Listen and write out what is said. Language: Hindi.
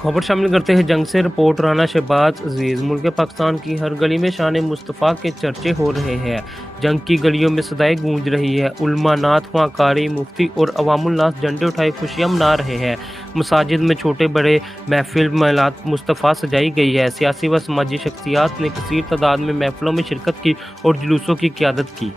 खबर शामिल करते हैं जंग से। रिपोर्ट राना शहबाज अजीज। मुल्क पाकिस्तान की हर गली में शान मुस्तफ़ा के चर्चे हो रहे हैं। जंग की गलियों में सदाएं गूंज रही है। उलमा, नात ख्वां, कारी, मुफ्ती और अवामुल नास झंडे उठाए खुशियां मना रहे हैं। मसाजिद में छोटे बड़े महफिल मिलाद मुस्तफ़ा सजाई गई है। सियासी व समाजी शख्सियात ने कसीर तादाद में महफिलों में शिरकत की और जुलूसों की क़ियादत की।